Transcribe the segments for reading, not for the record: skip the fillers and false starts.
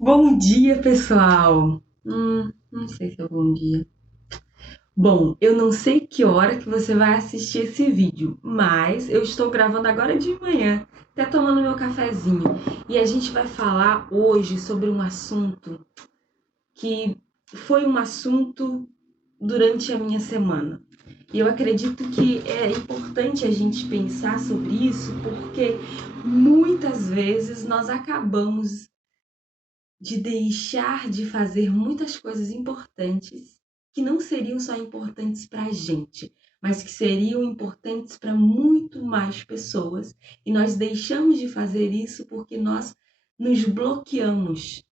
Bom dia, pessoal! Não sei se é bom dia. Bom, eu não sei que hora que você vai assistir esse vídeo, mas eu estou gravando agora de manhã, até tomando meu cafezinho. E a gente vai falar hoje sobre um assunto que foi um assunto durante a minha semana. E eu acredito que é importante a gente pensar sobre isso, porque muitas vezes nós acabamos de deixar de fazer muitas coisas importantes que não seriam só importantes para a gente, mas que seriam importantes para muito mais pessoas. E nós deixamos de fazer isso porque nós nos bloqueamos.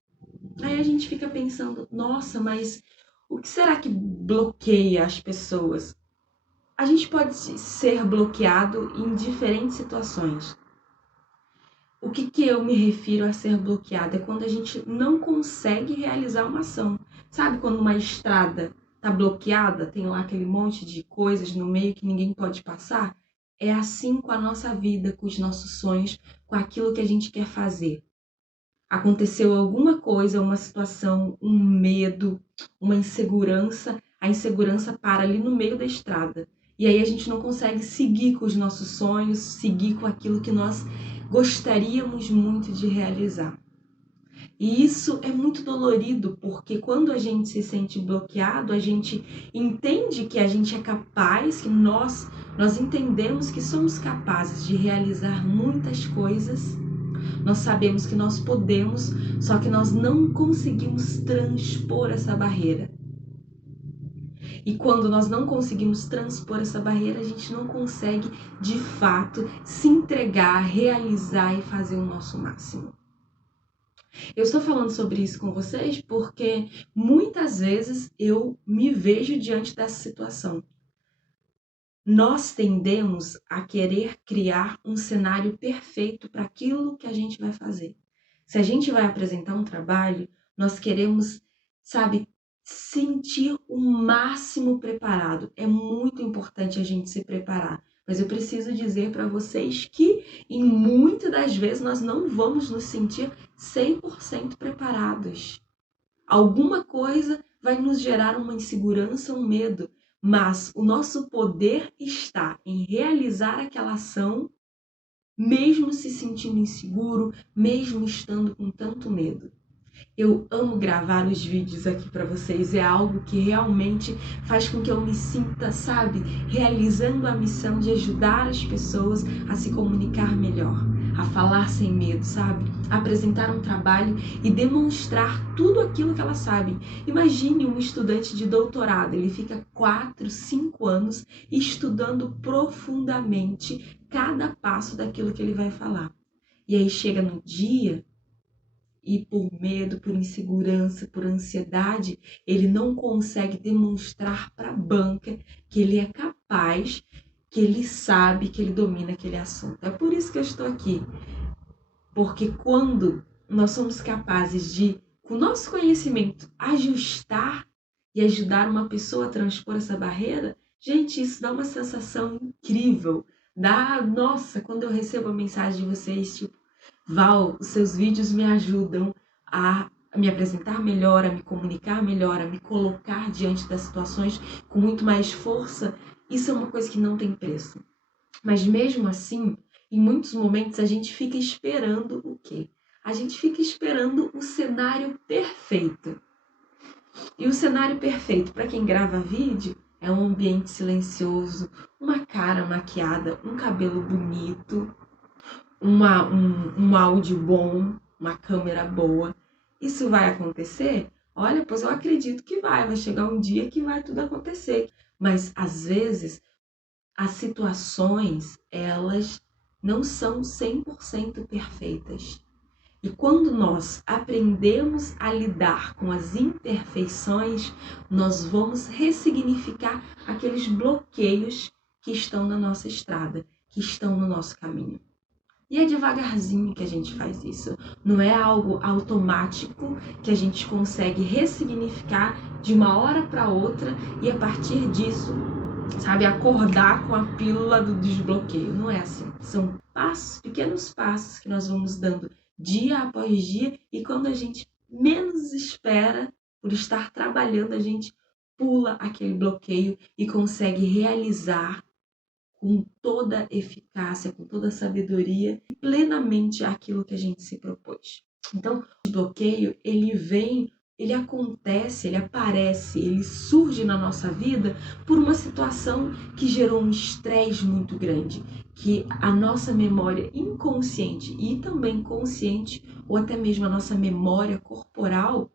Aí a gente fica pensando, nossa, mas o que será que bloqueia as pessoas? A gente pode ser bloqueado em diferentes situações. O que eu me refiro a ser bloqueado? É quando a gente não consegue realizar uma ação. Sabe quando uma estrada está bloqueada, tem lá aquele monte de coisas no meio que ninguém pode passar? É assim com a nossa vida, com os nossos sonhos, com aquilo que a gente quer fazer. Aconteceu alguma coisa, uma situação, um medo, uma insegurança, a insegurança para ali no meio da estrada. E aí a gente não consegue seguir com os nossos sonhos, seguir com aquilo que nós gostaríamos muito de realizar. E isso é muito dolorido, porque quando a gente se sente bloqueado, a gente entende que a gente é capaz, que nós entendemos que somos capazes de realizar muitas coisas. Nós sabemos que nós podemos, só que nós não conseguimos transpor essa barreira. E quando nós não conseguimos transpor essa barreira, a gente não consegue, de fato, se entregar, realizar e fazer o nosso máximo. Eu estou falando sobre isso com vocês porque muitas vezes eu me vejo diante dessa situação. Nós tendemos a querer criar um cenário perfeito para aquilo que a gente vai fazer. Se a gente vai apresentar um trabalho, nós queremos, sabe, sentir o máximo preparado. É muito importante a gente se preparar. Mas eu preciso dizer para vocês que, em muitas das vezes, nós não vamos nos sentir 100% preparados. Alguma coisa vai nos gerar uma insegurança, um medo, mas o nosso poder está em realizar aquela ação, mesmo se sentindo inseguro, mesmo estando com tanto medo. Eu amo gravar os vídeos aqui para vocês, é algo que realmente faz com que eu me sinta, sabe, realizando a missão de ajudar as pessoas a se comunicar melhor, a falar sem medo, sabe? A apresentar um trabalho e demonstrar tudo aquilo que elas sabem. Imagine um estudante de doutorado, ele fica 4, 5 anos estudando profundamente cada passo daquilo que ele vai falar. E aí chega no dia e por medo, por insegurança, por ansiedade, ele não consegue demonstrar para a banca que ele é capaz, que ele sabe, que ele domina aquele assunto. É por isso que eu estou aqui. Porque quando nós somos capazes de, com o nosso conhecimento, ajustar e ajudar uma pessoa a transpor essa barreira, gente, isso dá uma sensação incrível. Nossa, quando eu recebo a mensagem de vocês, tipo, Val, os seus vídeos me ajudam a me apresentar melhor, a me comunicar melhor, a me colocar diante das situações com muito mais força. Isso é uma coisa que não tem preço. Mas mesmo assim, em muitos momentos a gente fica esperando o quê? A gente fica esperando o cenário perfeito. E o cenário perfeito para quem grava vídeo é um ambiente silencioso, uma cara maquiada, um cabelo bonito, um áudio bom, uma câmera boa. Isso vai acontecer? Olha, pois eu acredito que vai chegar um dia que vai tudo acontecer. Mas às vezes as situações, elas não são 100% perfeitas. E quando nós aprendemos a lidar com as imperfeições, nós vamos ressignificar aqueles bloqueios que estão na nossa estrada, que estão no nosso caminho. E é devagarzinho que a gente faz isso. Não é algo automático que a gente consegue ressignificar de uma hora para outra e a partir disso, sabe, acordar com a pílula do desbloqueio. Não é assim. São passos, pequenos passos que nós vamos dando dia após dia e quando a gente menos espera, por estar trabalhando, a gente pula aquele bloqueio e consegue realizar com toda eficácia, com toda sabedoria, plenamente aquilo que a gente se propôs. Então, o bloqueio, ele acontece, ele aparece, ele surge na nossa vida por uma situação que gerou um estresse muito grande, que a nossa memória inconsciente e também consciente, ou até mesmo a nossa memória corporal,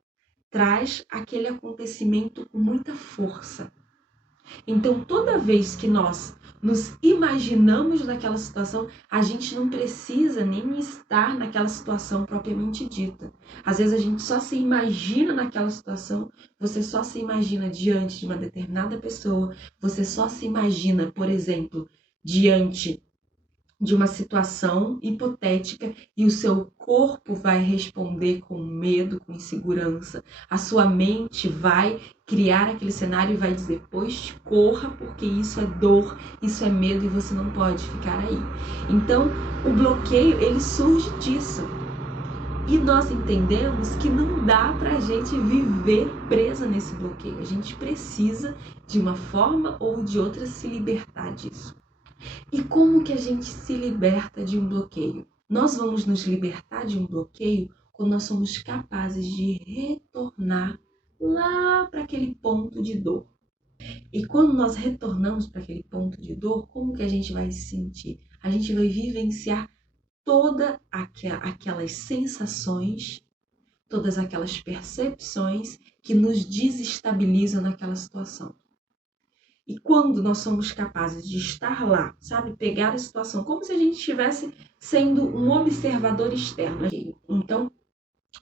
traz aquele acontecimento com muita força. Então, toda vez que nós nos imaginamos naquela situação, a gente não precisa nem estar naquela situação propriamente dita. Às vezes a gente só se imagina naquela situação, você só se imagina diante de uma determinada pessoa, você só se imagina, por exemplo, diante de uma situação hipotética e o seu corpo vai responder com medo, com insegurança. A sua mente vai criar aquele cenário e vai dizer: pois corra, porque isso é dor, isso é medo e você não pode ficar aí. Então, o bloqueio, ele surge disso. E nós entendemos que não dá pra gente viver presa nesse bloqueio. A gente precisa, de uma forma ou de outra, se libertar disso. E como que a gente se liberta de um bloqueio? Nós vamos nos libertar de um bloqueio quando nós somos capazes de retornar lá para aquele ponto de dor. E quando nós retornamos para aquele ponto de dor, como que a gente vai se sentir? A gente vai vivenciar todas aquelas sensações, todas aquelas percepções que nos desestabilizam naquela situação. E quando nós somos capazes de estar lá, sabe, pegar a situação, como se a gente estivesse sendo um observador externo. Então,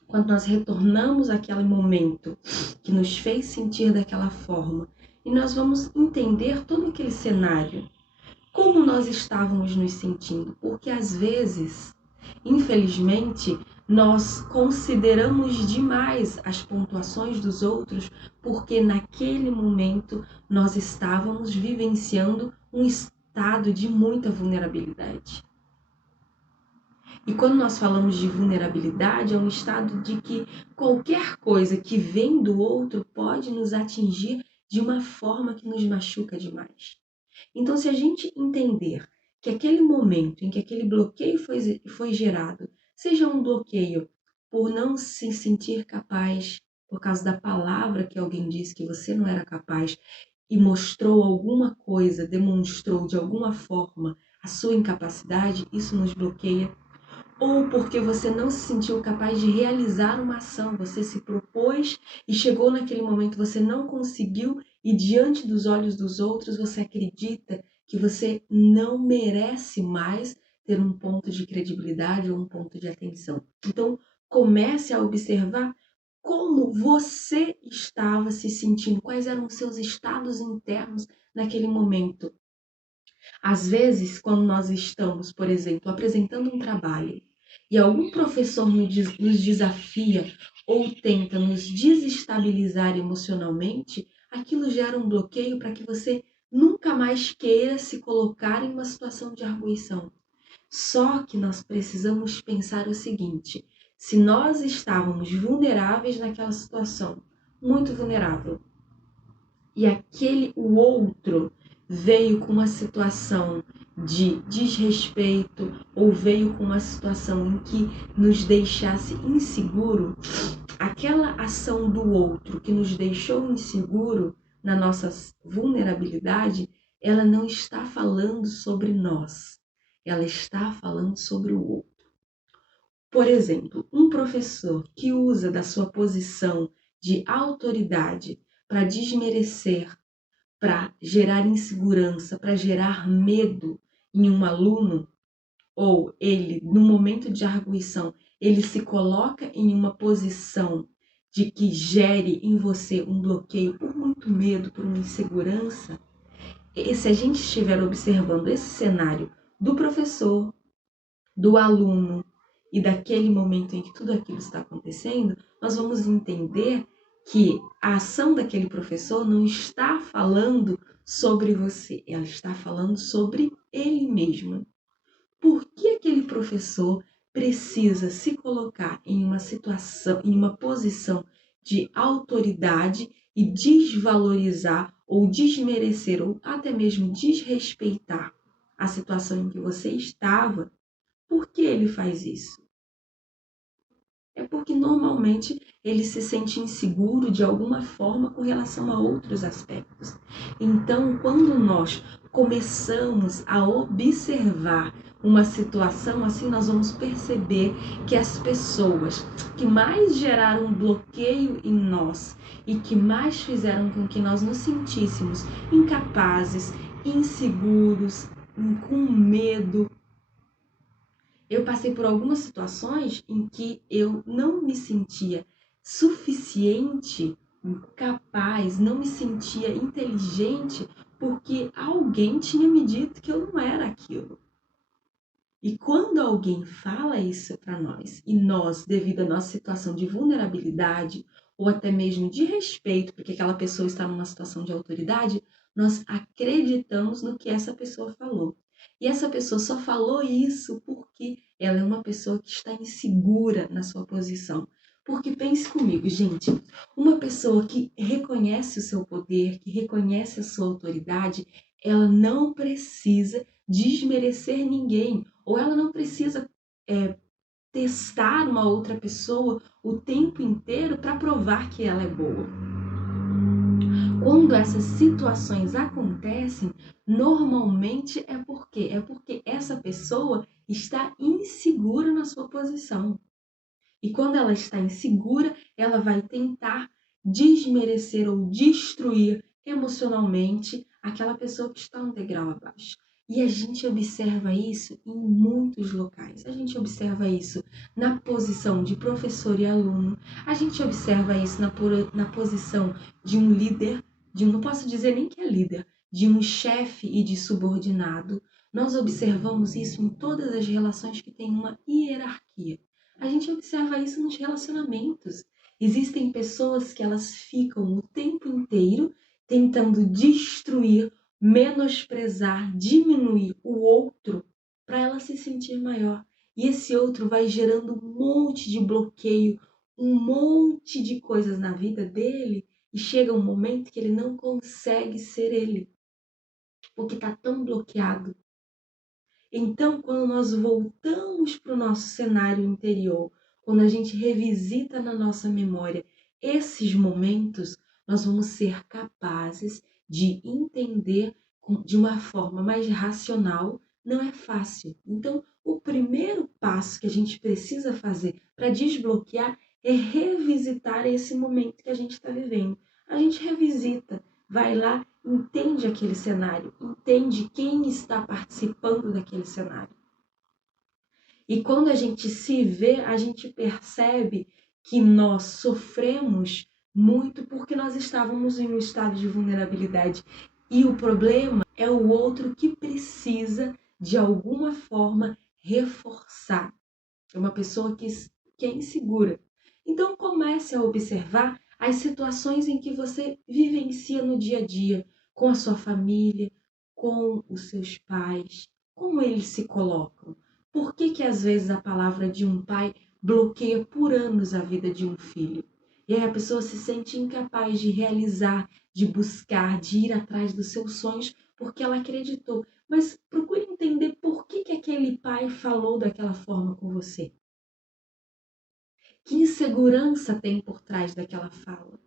quando nós retornamos àquele momento que nos fez sentir daquela forma, e nós vamos entender todo aquele cenário, como nós estávamos nos sentindo, porque às vezes, infelizmente, nós consideramos demais as pontuações dos outros, porque naquele momento nós estávamos vivenciando um estado de muita vulnerabilidade. E quando nós falamos de vulnerabilidade, é um estado de que qualquer coisa que vem do outro pode nos atingir de uma forma que nos machuca demais. Então, se a gente entender que aquele momento em que aquele bloqueio foi gerado, seja um bloqueio por não se sentir capaz, por causa da palavra que alguém disse que você não era capaz e mostrou alguma coisa, demonstrou de alguma forma a sua incapacidade, isso nos bloqueia. Ou porque você não se sentiu capaz de realizar uma ação, você se propôs e chegou naquele momento, você não conseguiu e diante dos olhos dos outros você acredita que você não merece mais ter um ponto de credibilidade ou um ponto de atenção. Então, comece a observar como você estava se sentindo, quais eram os seus estados internos naquele momento. Às vezes, quando nós estamos, por exemplo, apresentando um trabalho e algum professor nos desafia ou tenta nos desestabilizar emocionalmente, aquilo gera um bloqueio para que você nunca mais queira se colocar em uma situação de arguição. Só que nós precisamos pensar o seguinte: se nós estávamos vulneráveis naquela situação, muito vulnerável, e o outro veio com uma situação de desrespeito ou veio com uma situação em que nos deixasse inseguro, aquela ação do outro que nos deixou inseguro na nossa vulnerabilidade, ela não está falando sobre nós, ela está falando sobre o outro. Por exemplo, um professor que usa da sua posição de autoridade para desmerecer, para gerar insegurança, para gerar medo em um aluno, ou ele, no momento de arguição, ele se coloca em uma posição de que gere em você um bloqueio por muito medo, por uma insegurança, e se a gente estiver observando esse cenário do professor, do aluno e daquele momento em que tudo aquilo está acontecendo, nós vamos entender que a ação daquele professor não está falando sobre você, ela está falando sobre ele mesmo. Por que aquele professor precisa se colocar em uma situação, em uma posição de autoridade e desvalorizar ou desmerecer ou até mesmo desrespeitar a situação em que você estava, por que ele faz isso? É porque normalmente ele se sente inseguro de alguma forma com relação a outros aspectos. Então, quando nós começamos a observar uma situação assim, nós vamos perceber que as pessoas que mais geraram um bloqueio em nós e que mais fizeram com que nós nos sentíssemos incapazes, inseguros, com medo. Eu passei por algumas situações em que eu não me sentia suficiente, capaz, não me sentia inteligente, porque alguém tinha me dito que eu não era aquilo. E quando alguém fala isso para nós, e nós, devido à nossa situação de vulnerabilidade, ou até mesmo de respeito, porque aquela pessoa está numa situação de autoridade, nós acreditamos no que essa pessoa falou. E essa pessoa só falou isso porque ela é uma pessoa que está insegura na sua posição. Porque pense comigo, gente, uma pessoa que reconhece o seu poder, que reconhece a sua autoridade, ela não precisa desmerecer ninguém, ou ela não precisa testar uma outra pessoa o tempo inteiro para provar que ela é boa. Quando essas situações acontecem, normalmente é porque essa pessoa está insegura na sua posição. E quando ela está insegura, ela vai tentar desmerecer ou destruir emocionalmente aquela pessoa que está um degrau abaixo. E a gente observa isso em muitos locais. A gente observa isso na posição de professor e aluno. A gente observa isso na posição de um líder, não posso dizer nem que é líder, de um chefe e de subordinado. Nós observamos isso em todas as relações que têm uma hierarquia. A gente observa isso nos relacionamentos. Existem pessoas que elas ficam o tempo inteiro tentando destruir, menosprezar, diminuir o outro para ela se sentir maior. E esse outro vai gerando um monte de bloqueio, um monte de coisas na vida dele e chega um momento que ele não consegue ser ele, porque está tão bloqueado. Então, quando nós voltamos para o nosso cenário interior, quando a gente revisita na nossa memória esses momentos, nós vamos ser capazes de entender de uma forma mais racional. Não é fácil. Então, o primeiro passo que a gente precisa fazer para desbloquear é revisitar esse momento que a gente está vivendo. A gente revisita, vai lá, entende aquele cenário, entende quem está participando daquele cenário. E quando a gente se vê, a gente percebe que nós sofremos muito porque nós estávamos em um estado de vulnerabilidade. E o problema é o outro que precisa, de alguma forma, reforçar. É uma pessoa que é insegura. Então comece a observar as situações em que você vivencia no dia a dia, com a sua família, com os seus pais, como eles se colocam. Por que às vezes a palavra de um pai bloqueia por anos a vida de um filho? E aí a pessoa se sente incapaz de realizar, de buscar, de ir atrás dos seus sonhos, porque ela acreditou. Mas procure entender por que aquele pai falou daquela forma com você. Que insegurança tem por trás daquela fala?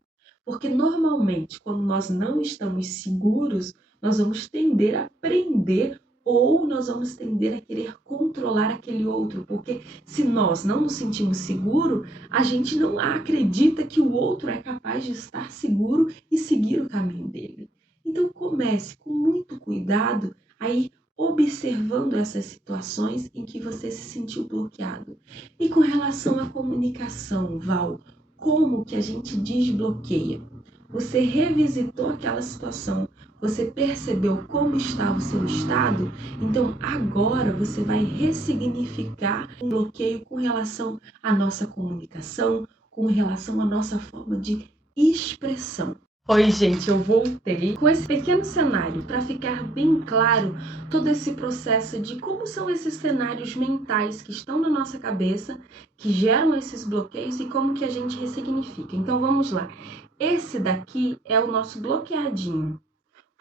Porque normalmente, quando nós não estamos seguros, nós vamos tender a prender ou nós vamos tender a querer controlar aquele outro. Porque se nós não nos sentimos seguros, a gente não acredita que o outro é capaz de estar seguro e seguir o caminho dele. Então comece com muito cuidado a ir observando essas situações em que você se sentiu bloqueado. E com relação à comunicação, Val, como que a gente desbloqueia? Você revisitou aquela situação, você percebeu como estava o seu estado, então agora você vai ressignificar um bloqueio com relação à nossa comunicação, com relação à nossa forma de expressão. Oi, gente, eu voltei com esse pequeno cenário para ficar bem claro todo esse processo de como são esses cenários mentais que estão na nossa cabeça, que geram esses bloqueios e como que a gente ressignifica. Então vamos lá. Esse daqui é o nosso bloqueadinho.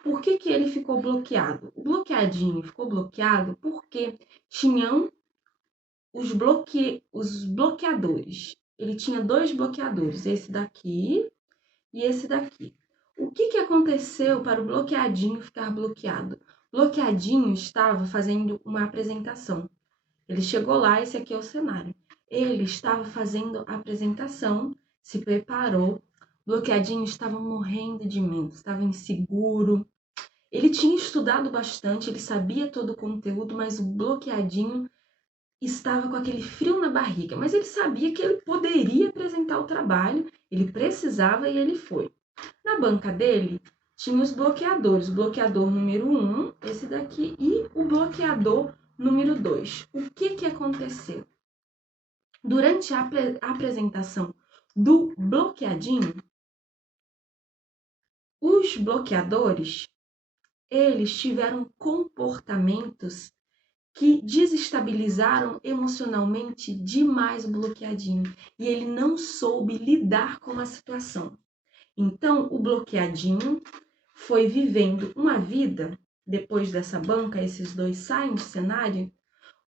Por que que ele ficou bloqueado? O bloqueadinho ficou bloqueado porque tinham os bloqueadores. Ele tinha dois bloqueadores, esse daqui e esse daqui. O que que aconteceu para o bloqueadinho ficar bloqueado? O bloqueadinho estava fazendo uma apresentação. Ele chegou lá, esse aqui é o cenário. Ele estava fazendo a apresentação, se preparou. O bloqueadinho estava morrendo de medo, estava inseguro. Ele tinha estudado bastante, ele sabia todo o conteúdo, mas o bloqueadinho estava com aquele frio na barriga. Mas ele sabia que ele poderia apresentar o trabalho, ele precisava e ele foi. Na banca dele tinha os bloqueadores, o bloqueador número 1, esse daqui, e o bloqueador número 2. O que que aconteceu? Durante a apresentação do bloqueadinho, os bloqueadores, eles tiveram comportamentos que desestabilizaram emocionalmente demais o bloqueadinho e ele não soube lidar com a situação. Então, o bloqueadinho foi vivendo uma vida, depois dessa banca, esses dois saem do cenário,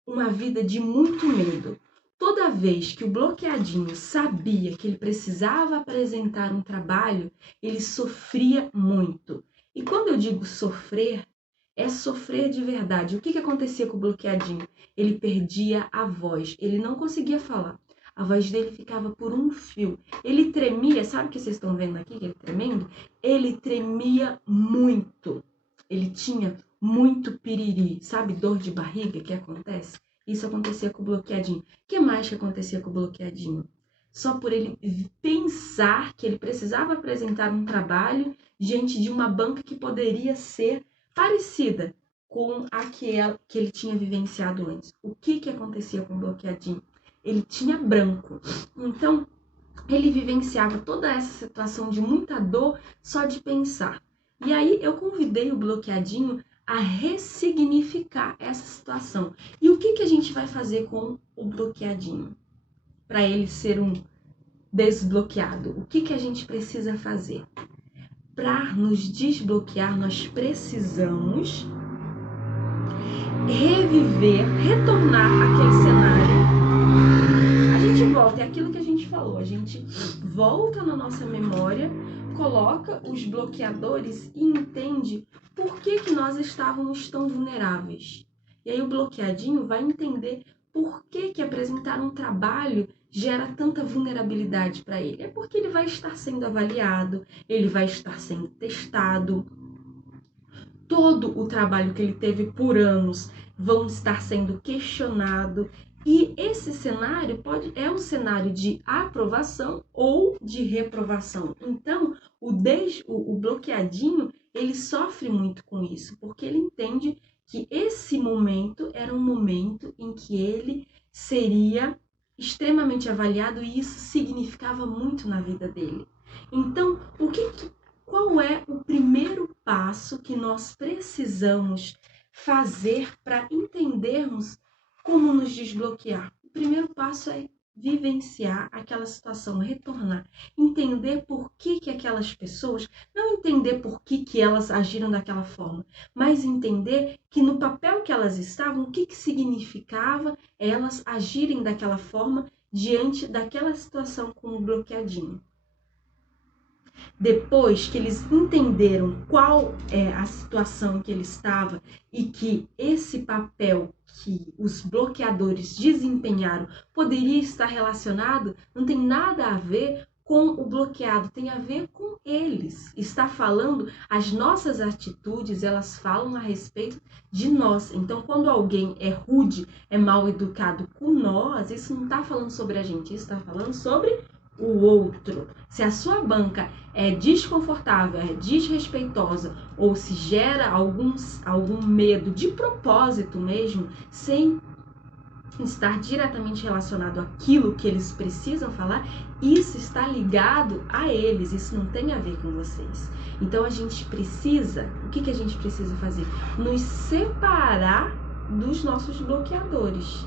uma vida de muito medo. Toda vez que o bloqueadinho sabia que ele precisava apresentar um trabalho, ele sofria muito. E quando eu digo sofrer, é sofrer de verdade. O que que acontecia com o bloqueadinho? Ele perdia a voz, ele não conseguia falar. A voz dele ficava por um fio. Ele tremia, sabe o que vocês estão vendo aqui, que ele tremendo? Ele tremia muito. Ele tinha muito piriri, sabe, dor de barriga que acontece? Isso acontecia com o bloqueadinho. O que mais que acontecia com o bloqueadinho? Só por ele pensar que ele precisava apresentar um trabalho diante de uma banca que poderia ser parecida com aquela que ele tinha vivenciado antes. O que que acontecia com o bloqueadinho? Ele tinha branco. Então, ele vivenciava toda essa situação de muita dor só de pensar. E aí eu convidei o bloqueadinho a ressignificar essa situação. E o que que a gente vai fazer com o bloqueadinho? Para ele ser um desbloqueado. O que que a gente precisa fazer? Para nos desbloquear, nós precisamos reviver, retornar àquele cenário. A gente volta, é aquilo que a gente falou, a gente volta na nossa memória, coloca os bloqueadores e entende por que que nós estávamos tão vulneráveis. E aí o bloqueadinho vai entender por que que apresentar um trabalho gera tanta vulnerabilidade para ele. É porque ele vai estar sendo avaliado, ele vai estar sendo testado. Todo o trabalho que ele teve por anos vão estar sendo questionado. E esse cenário é um cenário de aprovação ou de reprovação. Então, o bloqueadinho, ele sofre muito com isso, porque ele entende que esse momento era um momento em que ele seria extremamente avaliado e isso significava muito na vida dele. Então, qual é o primeiro passo que nós precisamos fazer para entendermos como nos desbloquear? O primeiro passo é vivenciar aquela situação, retornar, entender por que que aquelas pessoas, não entender por que que elas agiram daquela forma, mas entender que no papel que elas estavam, o que que significava elas agirem daquela forma diante daquela situação como bloqueadinho. Depois que eles entenderam qual é a situação em que ele estava e que esse papel que os bloqueadores desempenharam poderia estar relacionado, não tem nada a ver com o bloqueado, tem a ver com eles. Está falando, as nossas atitudes, elas falam a respeito de nós. Então, quando alguém é rude, é mal educado com nós, isso não está falando sobre a gente, isso está falando sobre o outro. Se a sua banca é desconfortável, é desrespeitosa ou se gera algum medo de propósito mesmo, sem estar diretamente relacionado àquilo que eles precisam falar, isso está ligado a eles, isso não tem a ver com vocês. Então a gente precisa, o que a gente precisa fazer? Nos separar dos nossos bloqueadores.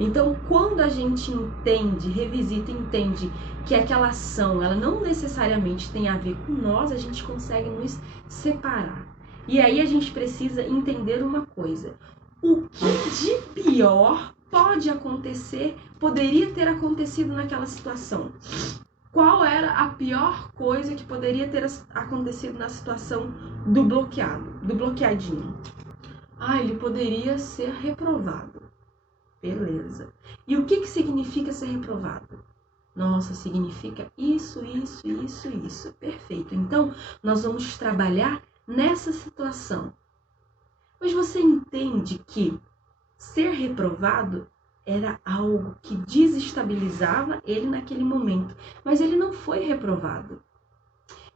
Então, quando a gente entende, revisita e entende que aquela ação, ela não necessariamente tem a ver com nós, a gente consegue nos separar. E aí a gente precisa entender uma coisa: o que de pior pode acontecer, poderia ter acontecido naquela situação? Qual era a pior coisa que poderia ter acontecido na situação do bloqueado, do bloqueadinho? Ele poderia ser reprovado. Beleza. E o que significa ser reprovado? Nossa, significa isso, isso, isso, isso. Perfeito. Então, nós vamos trabalhar nessa situação. Mas você entende que ser reprovado era algo que desestabilizava ele naquele momento. Mas ele não foi reprovado.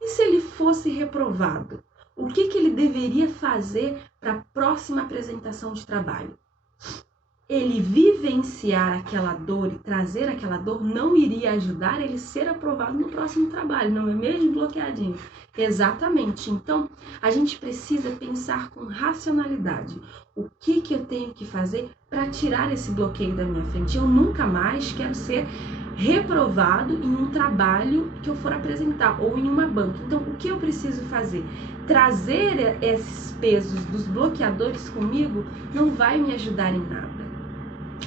E se ele fosse reprovado, o que ele deveria fazer para a próxima apresentação de trabalho? Ele vivenciar aquela dor e trazer aquela dor não iria ajudar ele ser aprovado no próximo trabalho, não é mesmo, bloqueadinho? Exatamente. Então, a gente precisa pensar com racionalidade. O que eu tenho que fazer para tirar esse bloqueio da minha frente? Eu nunca mais quero ser reprovado em um trabalho que eu for apresentar ou em uma banca. Então, o que eu preciso fazer? Trazer esses pesos dos bloqueadores comigo não vai me ajudar em nada.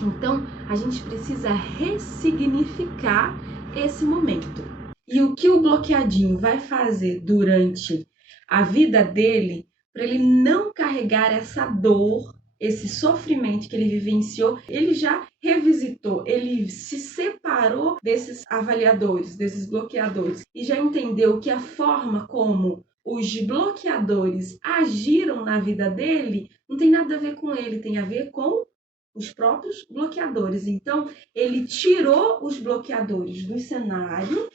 Então, a gente precisa ressignificar esse momento. E o que o bloqueadinho vai fazer durante a vida dele, para ele não carregar essa dor, esse sofrimento que ele vivenciou, ele já revisitou, ele se separou desses avaliadores, desses bloqueadores, e já entendeu que a forma como os bloqueadores agiram na vida dele não tem nada a ver com ele, tem a ver com os próprios bloqueadores. Então, ele tirou os bloqueadores do cenário,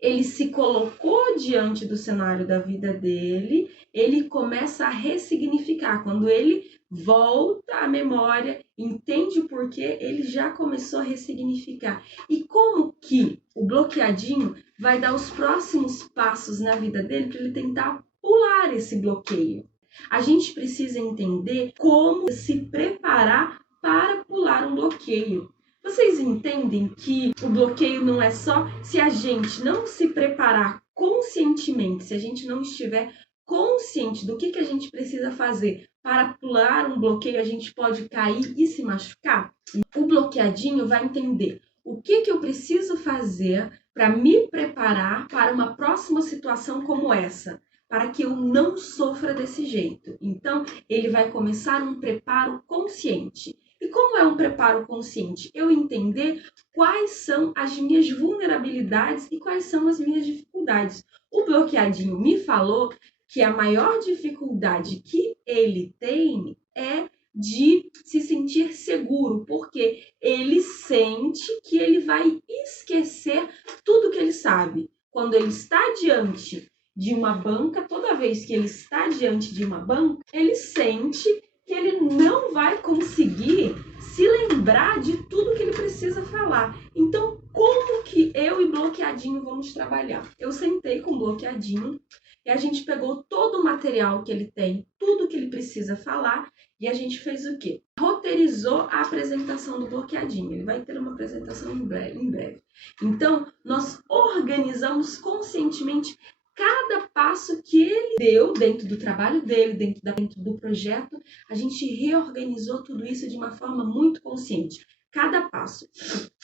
ele se colocou diante do cenário da vida dele, ele começa a ressignificar. Quando ele volta à memória, entende o porquê, ele já começou a ressignificar. E como que o bloqueadinho vai dar os próximos passos na vida dele para ele tentar pular esse bloqueio? A gente precisa entender como se preparar para pular um bloqueio. Vocês entendem que o bloqueio não é só se a gente não se preparar conscientemente, se a gente não estiver consciente do que a gente precisa fazer para pular um bloqueio, a gente pode cair e se machucar? O bloqueadinho vai entender o que eu preciso fazer para me preparar para uma próxima situação como essa, para que eu não sofra desse jeito. Então, ele vai começar um preparo consciente. E como é um preparo consciente? Eu entender quais são as minhas vulnerabilidades e quais são as minhas dificuldades. O bloqueadinho me falou que a maior dificuldade que ele tem é de se sentir seguro, porque ele sente que ele vai esquecer tudo que ele sabe. Quando ele está diante de uma banca, toda vez que ele está diante de uma banca, ele sente que ele não vai conseguir se lembrar de tudo que ele precisa falar. Então, como que eu e bloqueadinho vamos trabalhar? Eu sentei com o bloqueadinho e a gente pegou todo o material que ele tem, tudo que ele precisa falar, e a gente fez o quê? Roteirizou a apresentação do bloqueadinho. Ele vai ter uma apresentação em breve. Então, nós organizamos conscientemente cada passo que ele deu dentro do trabalho dele, dentro do projeto. A gente reorganizou tudo isso de uma forma muito consciente. Cada passo.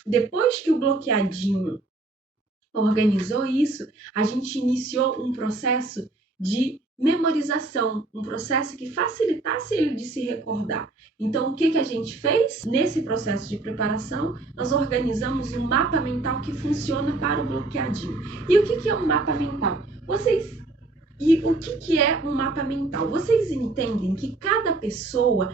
Depois que o bloqueadinho organizou isso, a gente iniciou um processo de memorização, um processo que facilitasse ele de se recordar. Então, o que a gente fez? Nesse processo de preparação, nós organizamos um mapa mental que funciona para o bloqueadinho. E o que é um mapa mental? E o que é um mapa mental? Vocês entendem que cada pessoa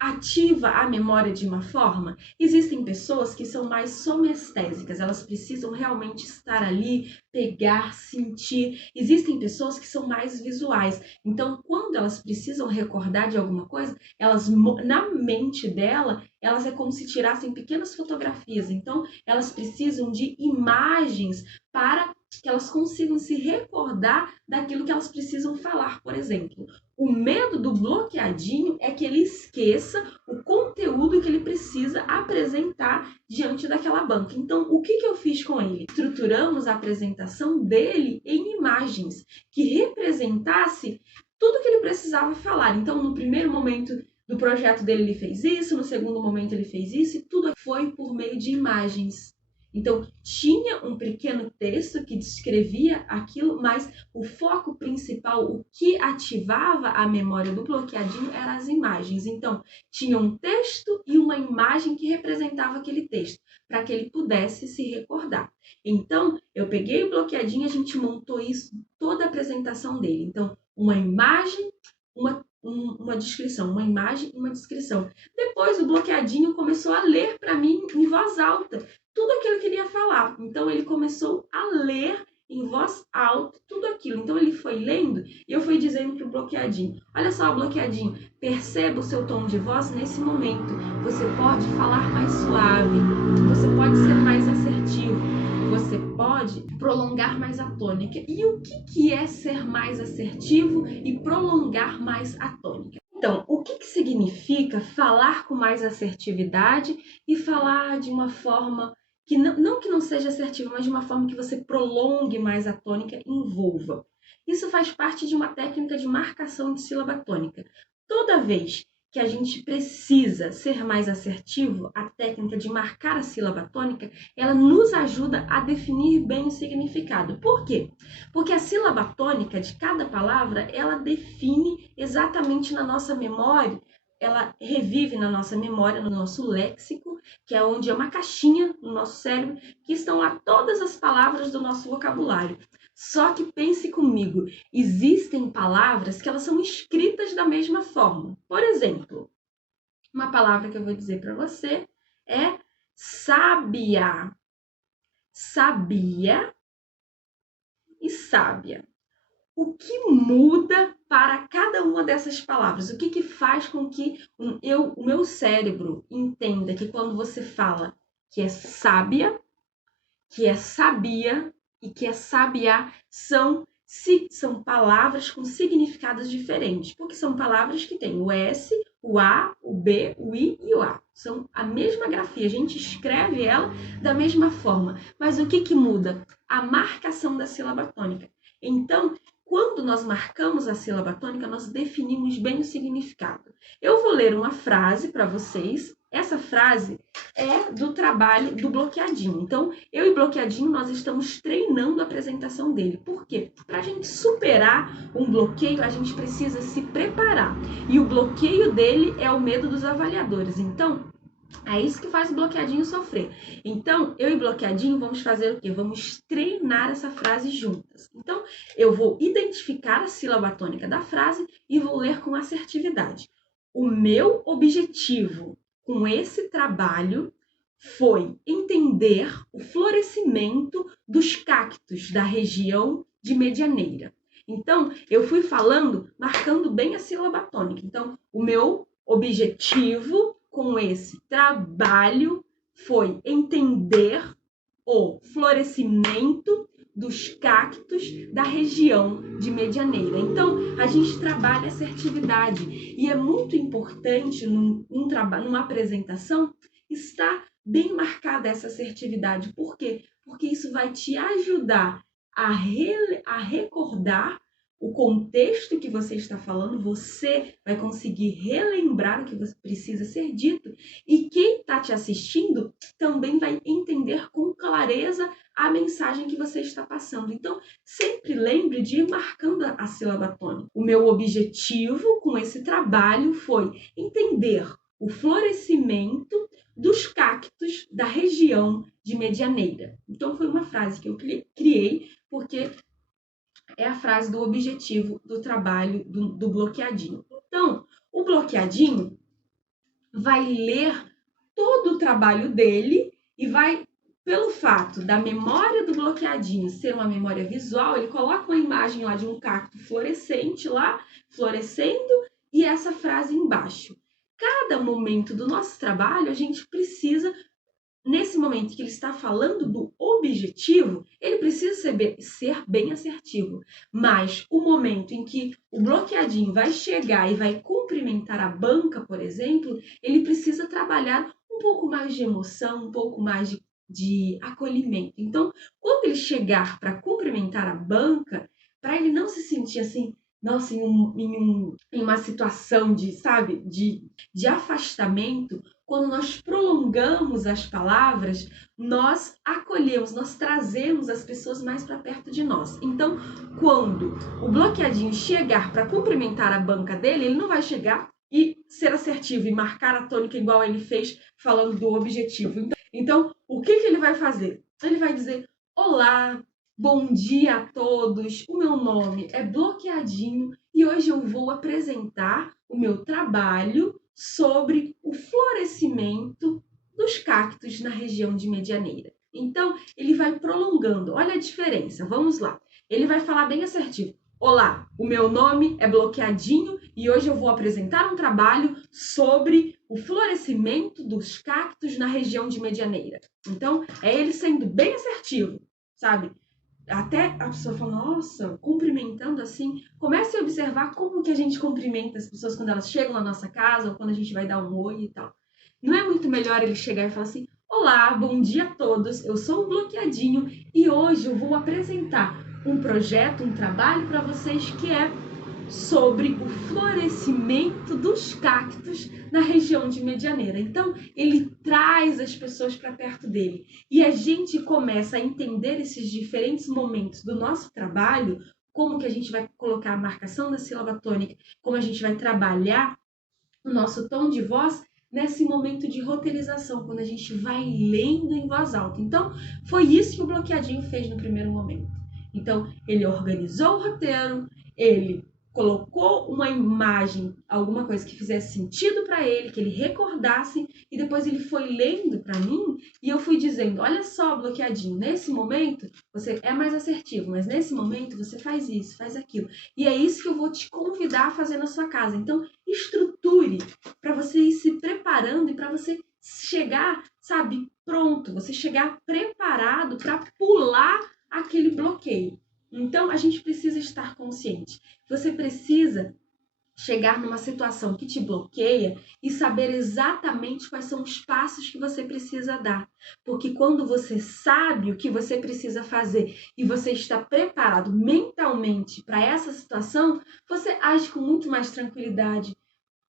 ativa a memória de uma forma? Existem pessoas que são mais somestésicas, elas precisam realmente estar ali, pegar, sentir. Existem pessoas que são mais visuais. Então, quando elas precisam recordar de alguma coisa, elas, na mente dela, elas é como se tirassem pequenas fotografias. Então, elas precisam de imagens para que elas consigam se recordar daquilo que elas precisam falar, por exemplo. O medo do bloqueadinho é que ele esqueça o conteúdo que ele precisa apresentar diante daquela banca. Então, o que eu fiz com ele? Estruturamos a apresentação dele em imagens que representasse tudo que ele precisava falar. Então, no primeiro momento do projeto dele, ele fez isso, no segundo momento ele fez isso, e tudo foi por meio de imagens. Então, tinha um pequeno texto que descrevia aquilo, mas o foco principal, o que ativava a memória do bloqueadinho, eram as imagens. Então, tinha um texto e uma imagem que representava aquele texto, para que ele pudesse se recordar. Então, eu peguei o bloqueadinho, a gente montou isso, toda a apresentação dele. Então, uma imagem, uma descrição, uma imagem e uma descrição. Depois, o bloqueadinho começou a ler para mim em voz alta tudo aquilo que ele ia falar. Então, ele começou a ler em voz alta tudo aquilo. Então, ele foi lendo e eu fui dizendo para o bloqueadinho: olha só, bloqueadinho, perceba o seu tom de voz nesse momento. Você pode falar mais suave, você pode ser mais assertivo, você pode prolongar mais a tônica. E o que é ser mais assertivo e prolongar mais a tônica? Então, o que significa falar com mais assertividade e falar de uma forma que não que não seja assertiva, mas de uma forma que você prolongue mais a tônica e envolva? Isso faz parte de uma técnica de marcação de sílaba tônica. Toda vez que a gente precisa ser mais assertivo, a técnica de marcar a sílaba tônica, ela nos ajuda a definir bem o significado. Por quê? Porque a sílaba tônica de cada palavra, ela define exatamente na nossa memória, ela revive na nossa memória, no nosso léxico, que é onde é uma caixinha no nosso cérebro, que estão lá todas as palavras do nosso vocabulário. Só que pense comigo, existem palavras que elas são escritas da mesma forma. Por exemplo, uma palavra que eu vou dizer para você é sábia. Sabia e sábia. O que muda para cada uma dessas palavras? O que faz com que o meu cérebro entenda que quando você fala que é sábia, que é sabia e que é sabiá, são palavras com significados diferentes, porque são palavras que têm o S, o A, o B, o I e o A. São a mesma grafia, a gente escreve ela da mesma forma. Mas o que muda? A marcação da sílaba tônica. Então, quando nós marcamos a sílaba tônica, nós definimos bem o significado. Eu vou ler uma frase para vocês. Essa frase é do trabalho do bloqueadinho. Então, eu e bloqueadinho, nós estamos treinando a apresentação dele. Por quê? Para a gente superar um bloqueio, a gente precisa se preparar. E o bloqueio dele é o medo dos avaliadores. Então, é isso que faz o bloqueadinho sofrer. Então, eu e bloqueadinho vamos fazer o quê? Vamos treinar essa frase juntas. Então, eu vou identificar a sílaba tônica da frase e vou ler com assertividade. O meu objetivo com esse trabalho foi entender o florescimento dos cactos da região de Medianeira. Então, eu fui falando, marcando bem a sílaba tônica. Então, o meu objetivo com esse trabalho foi entender o florescimento dos cactos da região de Medianeira. Então, a gente trabalha assertividade e é muito importante numa apresentação estar bem marcada essa assertividade. Por quê? Porque isso vai te ajudar a recordar o contexto que você está falando, você vai conseguir relembrar o que precisa ser dito e quem está te assistindo também vai entender com clareza a mensagem que você está passando. Então, sempre lembre de ir marcando a sílaba tônica. O meu objetivo com esse trabalho foi entender o florescimento dos cactos da região de Medianeira. Então, foi uma frase que eu criei porque é a frase do objetivo do trabalho do bloqueadinho. Então, o bloqueadinho vai ler todo o trabalho dele e vai, pelo fato da memória do bloqueadinho ser uma memória visual, ele coloca uma imagem lá de um cacto florescente lá, florescendo, e essa frase embaixo. cada momento do nosso trabalho, a gente precisa, nesse momento que ele está falando do objetivo, ele precisa ser bem assertivo. Mas o momento em que o bloqueadinho vai chegar e vai cumprimentar a banca, por exemplo, ele precisa trabalhar um pouco mais de emoção, um pouco mais de acolhimento. Então, quando ele chegar para cumprimentar a banca, para ele não se sentir assim, nossa, em uma situação de, sabe, de afastamento, quando nós prolongamos as palavras, nós acolhemos, nós trazemos as pessoas mais para perto de nós. Então, quando o bloqueadinho chegar para cumprimentar a banca dele, ele não vai chegar e ser assertivo e marcar a tônica igual ele fez falando do objetivo. Então, o que ele vai fazer? Ele vai dizer: olá, bom dia a todos, o meu nome é Bloqueadinho e hoje eu vou apresentar o meu trabalho sobre o florescimento dos cactos na região de Medianeira. Então, ele vai prolongando. Olha a diferença, vamos lá. Ele vai falar bem assertivo. Olá, o meu nome é Bloqueadinho e hoje eu vou apresentar um trabalho sobre o florescimento dos cactos na região de Medianeira. Então, é ele sendo bem assertivo, sabe? Até a pessoa fala, nossa, cumprimentando assim. Comece a observar como que a gente cumprimenta as pessoas quando elas chegam na nossa casa ou quando a gente vai dar um oi e tal. Não é muito melhor ele chegar e falar assim, olá, bom dia a todos, eu sou o Bloqueadinho e hoje eu vou apresentar um projeto, um trabalho para vocês que é sobre o florescimento dos cactos na região de Medianeira. Então, ele traz as pessoas para perto dele. E a gente começa a entender esses diferentes momentos do nosso trabalho, como que a gente vai colocar a marcação da sílaba tônica, como a gente vai trabalhar o nosso tom de voz nesse momento de roteirização, quando a gente vai lendo em voz alta. Então, foi isso que o Bloqueadinho fez no primeiro momento. Então, ele organizou o roteiro, ele colocou uma imagem, alguma coisa que fizesse sentido para ele, que ele recordasse, e depois ele foi lendo para mim e eu fui dizendo, olha só, Bloqueadinho, nesse momento você é mais assertivo, mas nesse momento você faz isso, faz aquilo. E é isso que eu vou te convidar a fazer na sua casa. Então, estruture para você ir se preparando e para você chegar, sabe, pronto, você chegar preparado para pular aquele bloqueio. Então, a gente precisa estar consciente. Você precisa chegar numa situação que te bloqueia e saber exatamente quais são os passos que você precisa dar. Porque quando você sabe o que você precisa fazer e você está preparado mentalmente para essa situação, você age com muito mais tranquilidade.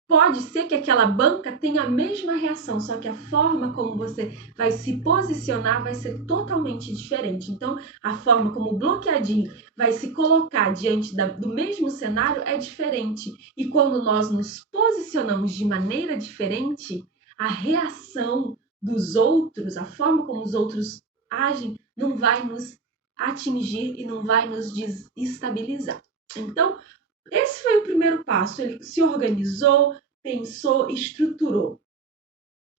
Pode ser que aquela banca tenha a mesma reação, só que a forma como você vai se posicionar vai ser totalmente diferente. Então, a forma como o Bloqueadinho vai se colocar diante do mesmo cenário é diferente. E quando nós nos posicionamos de maneira diferente, a reação dos outros, a forma como os outros agem, não vai nos atingir e não vai nos desestabilizar. Então, esse foi o primeiro passo. Ele se organizou, pensou, estruturou.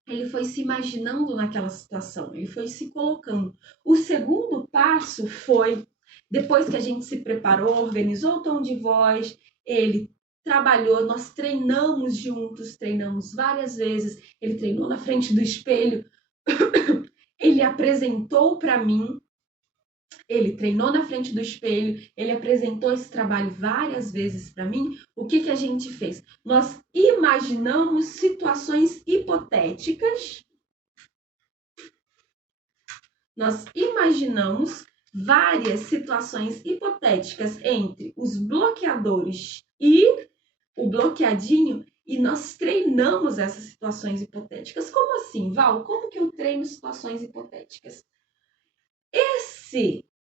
Ele foi se imaginando naquela situação, ele foi se colocando. O segundo passo foi, depois que a gente se preparou, organizou o tom de voz, ele trabalhou, nós treinamos juntos, treinamos várias vezes. Ele treinou na frente do espelho, ele apresentou para mim. Ele treinou na frente do espelho, ele apresentou esse trabalho várias vezes para mim. O que a gente fez? Nós imaginamos situações hipotéticas. Nós imaginamos várias situações hipotéticas entre os bloqueadores e o Bloqueadinho e nós treinamos essas situações hipotéticas. Como assim, Val? Como que eu treino situações hipotéticas?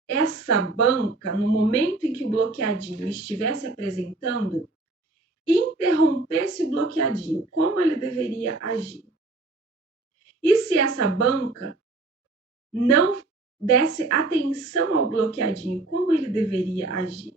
Essa banca, no momento em que o Bloqueadinho estivesse apresentando, interrompesse o Bloqueadinho, como ele deveria agir? E se essa banca não desse atenção ao Bloqueadinho, como ele deveria agir?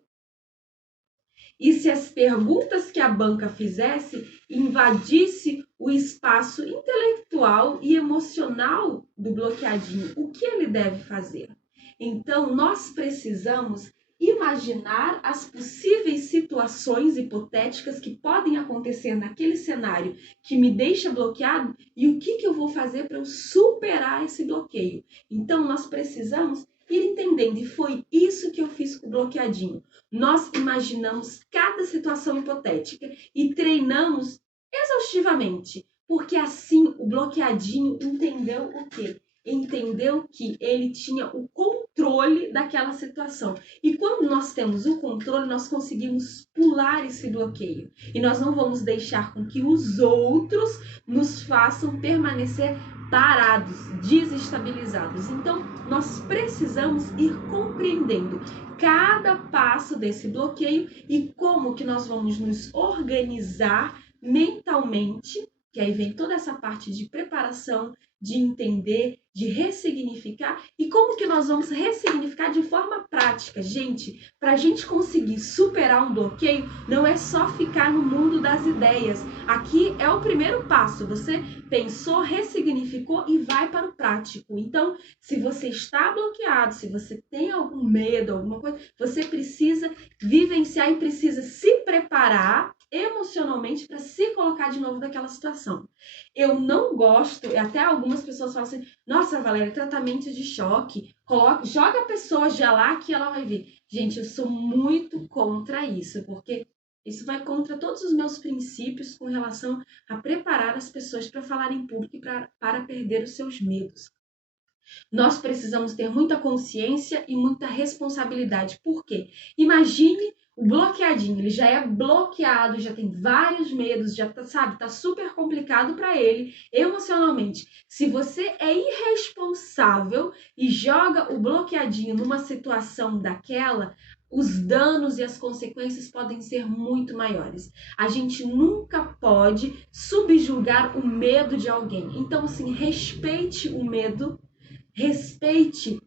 E se as perguntas que a banca fizesse invadisse o espaço intelectual e emocional do Bloqueadinho, o que ele deve fazer? Então, nós precisamos imaginar as possíveis situações hipotéticas que podem acontecer naquele cenário que me deixa bloqueado e o que eu vou fazer para eu superar esse bloqueio. Então, nós precisamos ir entendendo, e foi isso que eu fiz com o bloqueadinho. Nós imaginamos cada situação hipotética e treinamos exaustivamente, porque assim o bloqueadinho entendeu o quê? Entendeu que ele tinha o controle daquela situação. E quando nós temos o controle, nós conseguimos pular esse bloqueio. E nós não vamos deixar com que os outros nos façam permanecer parados, desestabilizados. Então, nós precisamos ir compreendendo cada passo desse bloqueio e como que nós vamos nos organizar mentalmente, que aí vem toda essa parte de preparação, de entender, de ressignificar e como que nós vamos ressignificar de forma prática. Gente, para a gente conseguir superar um bloqueio, não é só ficar no mundo das ideias. Aqui é o primeiro passo. Você pensou, ressignificou e vai para o prático. Então, se você está bloqueado, se você tem algum medo, alguma coisa, você precisa vivenciar e precisa se preparar emocionalmente para se colocar de novo naquela situação. Eu não gosto, e até algumas pessoas falam assim, nossa, Valéria, tratamento de choque, joga a pessoa já lá que ela vai ver. Gente, eu sou muito contra isso, porque isso vai contra todos os meus princípios com relação a preparar as pessoas para falar em público e para perder os seus medos. Nós precisamos ter muita consciência e muita responsabilidade. Por quê? Imagine o bloqueadinho, ele já é bloqueado, já tem vários medos, já tá, sabe, tá super complicado para ele emocionalmente. Se você é irresponsável e joga o bloqueadinho numa situação daquela, os danos e as consequências podem ser muito maiores. A gente nunca pode subjugar o medo de alguém. Então, assim, respeite o medo, respeite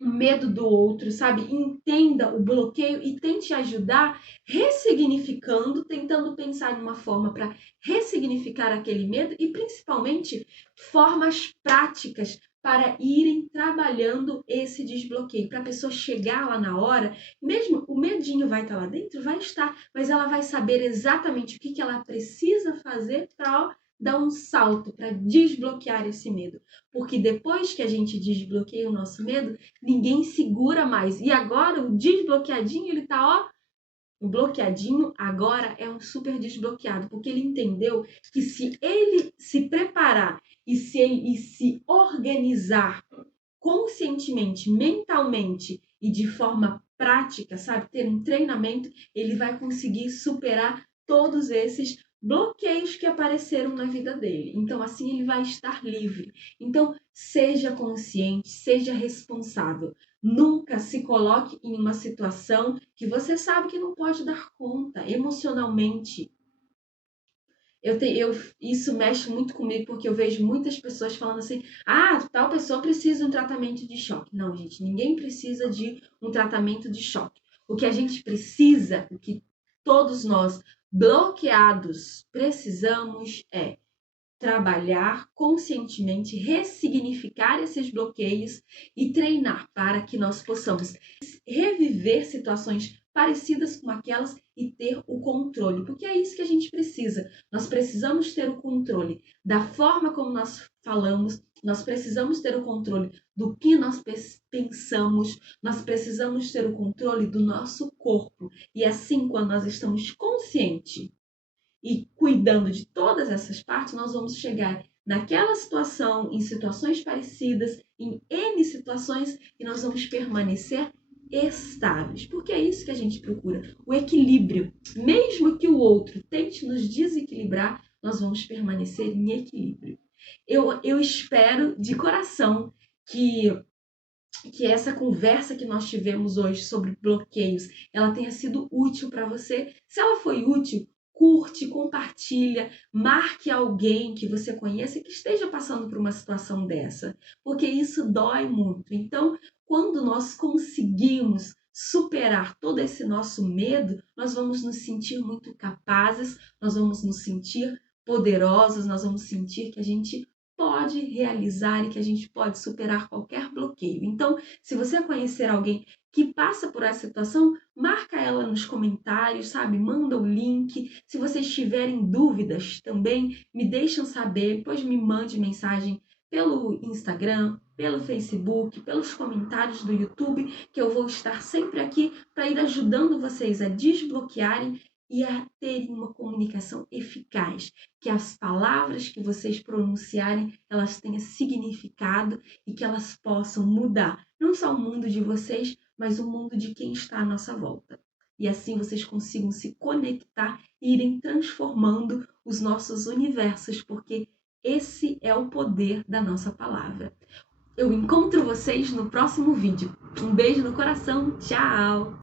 o medo do outro, sabe? Entenda o bloqueio e tente ajudar ressignificando, tentando pensar em uma forma para ressignificar aquele medo e principalmente formas práticas para irem trabalhando esse desbloqueio, para a pessoa chegar lá na hora, mesmo o medinho vai estar lá dentro, vai estar, mas ela vai saber exatamente o que ela precisa fazer para dar um salto, para desbloquear esse medo. Porque depois que a gente desbloqueia o nosso medo, ninguém segura mais. E agora o desbloqueadinho, ele tá, ó, o bloqueadinho agora é um super desbloqueado, porque ele entendeu que se ele se preparar e se organizar conscientemente, mentalmente e de forma prática, sabe, ter um treinamento, ele vai conseguir superar todos esses bloqueios que apareceram na vida dele. Então, assim, ele vai estar livre. Então, seja consciente, seja responsável. Nunca se coloque em uma situação que você sabe que não pode dar conta emocionalmente. Isso mexe muito comigo porque eu vejo muitas pessoas falando assim, tal pessoa precisa de um tratamento de choque. Não, gente, ninguém precisa de um tratamento de choque. O que a gente precisa, o que todos nós bloqueados precisamos é trabalhar conscientemente, ressignificar esses bloqueios e treinar para que nós possamos reviver situações parecidas com aquelas e ter o controle, porque é isso que a gente precisa. Nós precisamos ter o controle da forma como nós falamos, nós precisamos ter o controle do que nós pensamos, nós precisamos ter o controle do nosso corpo. E assim, quando nós estamos conscientes e cuidando de todas essas partes, nós vamos chegar naquela situação, em situações parecidas, em N situações, e nós vamos permanecer estáveis, porque é isso que a gente procura, o equilíbrio. Mesmo que o outro tente nos desequilibrar, nós vamos permanecer em equilíbrio. Eu espero de coração que essa conversa que nós tivemos hoje sobre bloqueios, ela tenha sido útil para você. Se ela foi útil, curte, compartilha, marque alguém que você conheça que esteja passando por uma situação dessa, porque isso dói muito. Então, quando nós conseguimos superar todo esse nosso medo, nós vamos nos sentir muito capazes, nós vamos nos sentir poderosos, nós vamos sentir que a gente pode realizar e que a gente pode superar qualquer bloqueio. Então, se você conhecer alguém que passa por essa situação, marca ela nos comentários, sabe? Manda o link. Se vocês tiverem dúvidas também, me deixam saber, depois me mande mensagem pelo Instagram, pelo Facebook, pelos comentários do YouTube, que eu vou estar sempre aqui para ir ajudando vocês a desbloquearem e a terem uma comunicação eficaz, que as palavras que vocês pronunciarem, elas tenham significado e que elas possam mudar, não só o mundo de vocês, mas o mundo de quem está à nossa volta. E assim vocês consigam se conectar e irem transformando os nossos universos, porque esse é o poder da nossa palavra. Eu encontro vocês no próximo vídeo. Um beijo no coração, tchau!